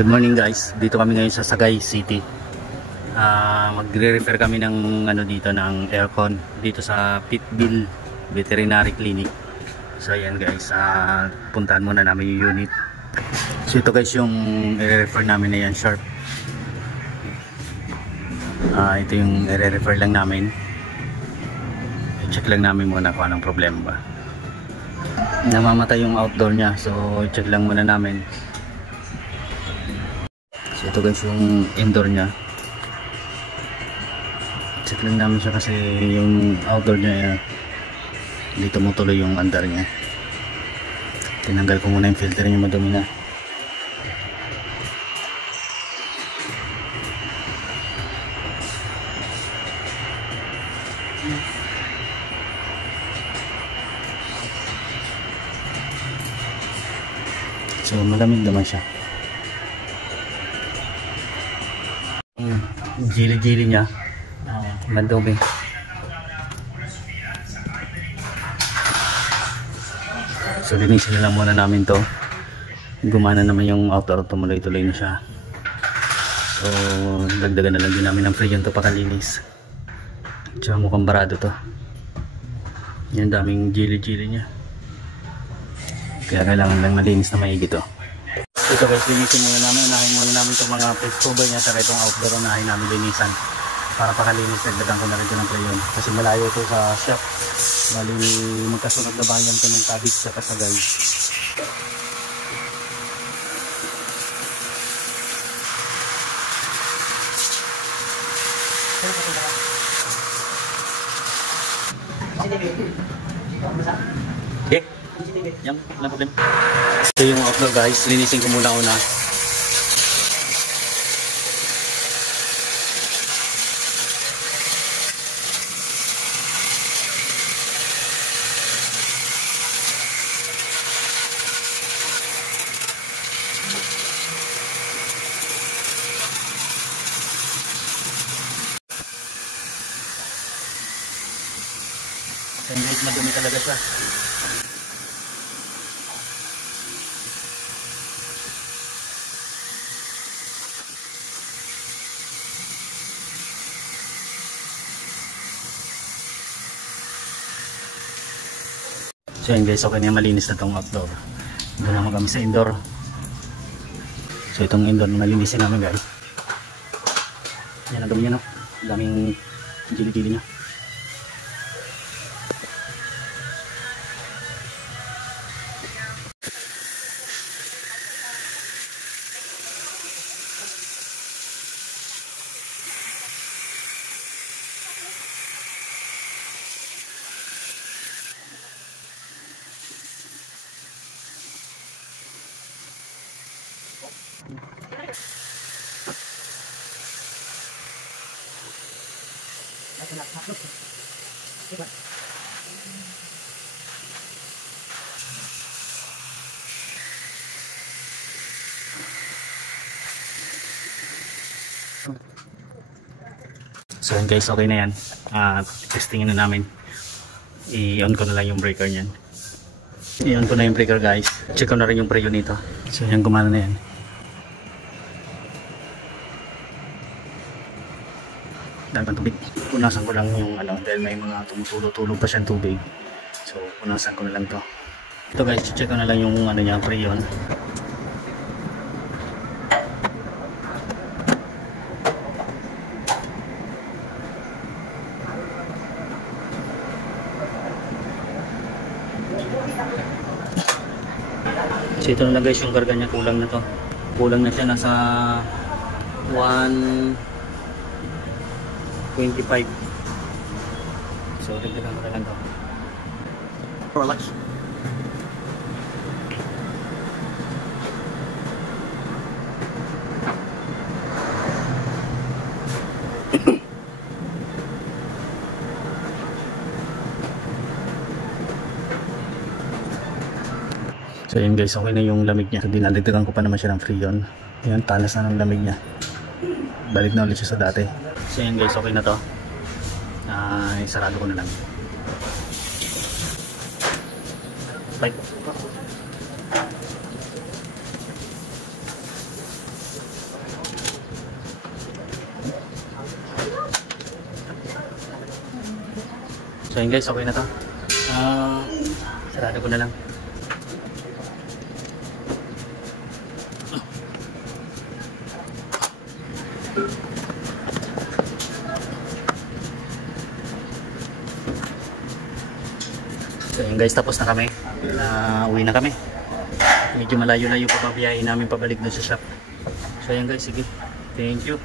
Good morning guys, dito kami ngayon sa Sagay City. Magre-refer kami ng dito ng aircon dito sa Pitbill Veterinary Clinic. So ayan guys, puntahan muna namin yung unit. So ito guys yung i-refer namin na yan, Sharp. Ito yung i-refer lang namin. I-check lang namin muna kung anong problema ba. Namamatay yung outdoor niya, so i-check lang muna namin. So ito guys yung indoor niya. Check lang namin siya kasi yung outdoor niya hindi tumutuloy yung andar niya. Tinanggal ko muna yung filter niya, madumi na. So malamig naman siya. Jili-jili niya madumi. So linisin na lang muna namin to. Gumana naman yung outdoor, tumuloy-tuloy na siya. So dagdagan na lang din namin ng freon to pakalinis. Tsaka mukhang barado to. Yan, daming jili-jili niya, kaya kailangan lang malinis na maigi to. Ito guys, linisin muna namin. Unahin muna namin itong mga plate cover niya, saka itong outdoor unahin namin linisan para pakalinis. Dagdagan ko na rin ito ng freon kasi malayo ito sa shop. Bali magkasunod na bayan ito ng Taguig sa Sagay. Okay, yan, walang problem. Ito yung outdoor guys, linisin ko muna una. Guys, madumi talaga siya. So yun guys, okay na, malinis na itong outdoor. Doon naman kami sa indoor. So itong indoor malinisin namin guys. Yan ang dumi niya, no? Daming gili-gili niya. So yun guys, okay na yan. Testingin na namin. I-on ko na lang yung breaker niyan. I-on ko na yung breaker guys. Check ko na rin yung preo nito. So yan, gumana na yan. Dagang tubig. Punasan ko lang yung dahil may mga tumutulo-tulog pa siyang tubig. So punasan ko na lang to. Ito guys, check ko na lang yung niya, freon. So ito na lang guys yung karga niya, kulang na to. Kulang na siya, nasa 125. So dagdagan ko na lang to. Relax. So yun guys, okay na yung lamig niya. So dinadagdagan ko pa naman siya ng freon. Ayan, talas na ng lamig niya. Balik na ulit siya sa dati. So yun guys, okay na to. Isarado ko na lang. Bye. So yun guys, okay na to. Sarado ko na lang. So yun guys, tapos na kami. Uwi na kami. Medyo malayo-layo pa babiyahin namin pabalik doon sa shop. So yun guys, sige. Thank you.